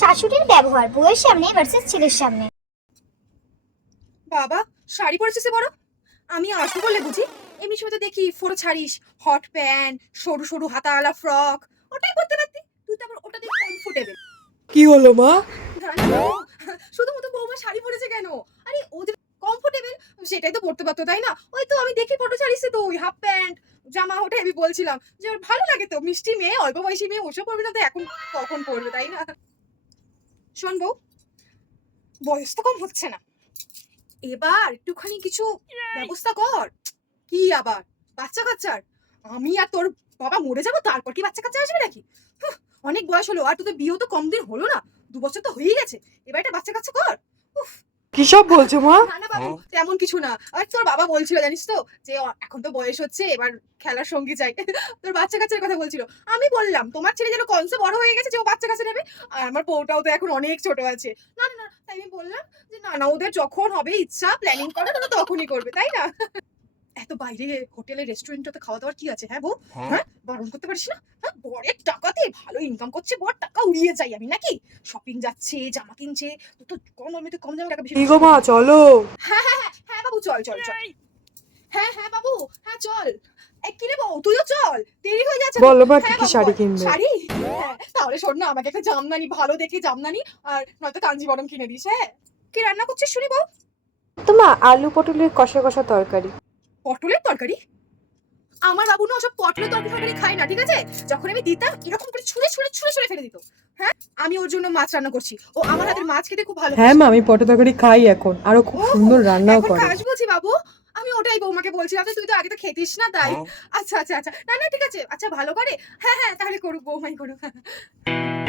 শাশুড়ির ব্যবহার বউয়ের সামনে ভার্সেস ছেলের সামনে। বাবা শাড়ি পরেছিস বড়? আমি আসব বলে বুঝি। এমনি সময় তো দেখি ফোটো ছাড়িস হট প্যান্ট সরু সরু হাতাওয়ালা ফ্রক ওটাই পরতে পারতি। তুই তো আবার ওটা দিয়ে কমফোর্টেবল কি হলো মা? শুধুমাত্র বৌমা শাড়ি পরেছে কেন? আরে ওদের কমফোর্টেবল সেটাই তো পড়তে পারতো তাই না? ওই তো আমি দেখি ফটো ছাড়িস তো ওই হাফ প্যান্ট জামা ওটাই আমি বলছিলাম। যে ভালো লাগে তো মিষ্টি মেয়ে অল্প বয়সী মেয়ে ওসব পড়বে না তো এখন কখন পড়বে তাই না? শোন বউ? বয়স তো কম হচ্ছে না। এবার একটুখানি কিছু ব্যবস্থা কর। কি আবার? বাচ্চা কাচ্চার। আমি আর তোর বাবা মরে যাব, তারপর কি বাচ্চা কাচ্চা আসবে নাকি? অনেক বয়স হলো, আর তোদের বিয়েও তো কম দিন হলো না। দু বছর তো হয়েই গেছে। এবার একটা বাচ্চা কাচ্চা কর। কি সব বলছো মা? না না বাবু তেমন কিছু না। আর তোর বাবা বলছিল জানিস তো যে এখন তো বয়স হচ্ছে এবার খেলার সঙ্গী চাই। তোর বাচ্চা কাচ্চার কথা বলছিল। আমি বললাম তোমার ছেলে যেন কনসে বড় হয়ে গেছে যে ও বাচ্চা কাচ্চা নেবে আর আমার বউটাও তো এখন অনেক ছোট আছে। না না না তাই আমি বললাম যে না না ওদের যখন হবে ইচ্ছা প্ল্যানিং করে ওরা তখনই করবে তাই না? এত বাইরে হোটেলে রেস্টুরেন্টে খাওয়া দাওয়ার কি আছে? হ্যাঁ বউ? হ্যাঁ। বারণ করতে পারিস না? হ্যাঁ? বরের টাকাতে ভালো ইনকাম করছে বর টাকা উড়িয়ে যাই আমি নাকি? শপিং যাচ্ছে জামা কিনছে তো তো কম দামে তো কম দামে টাকা বেশি গো মা চলো। হ্যাঁ হ্যাঁ হ্যাঁ হ্যাঁ বাবু চল চল চল। হ্যাঁ হ্যাঁ বাবু হ্যাঁ চল। এক কিরে বাবু তুইও চল দেরি হয়ে যাচ্ছে। বলো মা কি হ্যাঁ শাড়ি কিনবে? শাড়ি? হ্যাঁ তাহলে শোন না আমাকে একটা জামদানি ভালো দেখে জামদানি আর নয়তো কাঞ্জি কাঞ্জিবরম কিনে দিস হ্যাঁ? কি রান্না করছিস শুনি বল তোমা আলু পটলের কষা কষা তরকারি। পটলের তরকারি? আমার বাবু না ওসব পটলের তরকারি তরকারি খায় না ঠিক আছে? যখন আমি দিতাম এরকম করে ছুঁড়ে ছুঁড়ে ছুঁড়ে ছুঁড়ে ফেলে দিত। হ্যাঁ? আমি ওর জন্য মাছ রান্না করছি। ও আমার হাতের মাছ খেতে খুব ভালো হ্যাঁ মা আমি পটল তরকারি খাই এখন। আরও খুব সুন্দর রান্নাও এখন করে। কাজ বলছি বাবু। আমি ওটাই বৌমাকে বলছিলাম যে তুই তো আগে তো খেতিস না তাই। আচ্ছা আচ্ছা আচ্ছা। না না ঠিক আছে। আচ্ছা ভালো করে। হ্যাঁ হ্যাঁ তাহলে করুক বৌমাই করুক।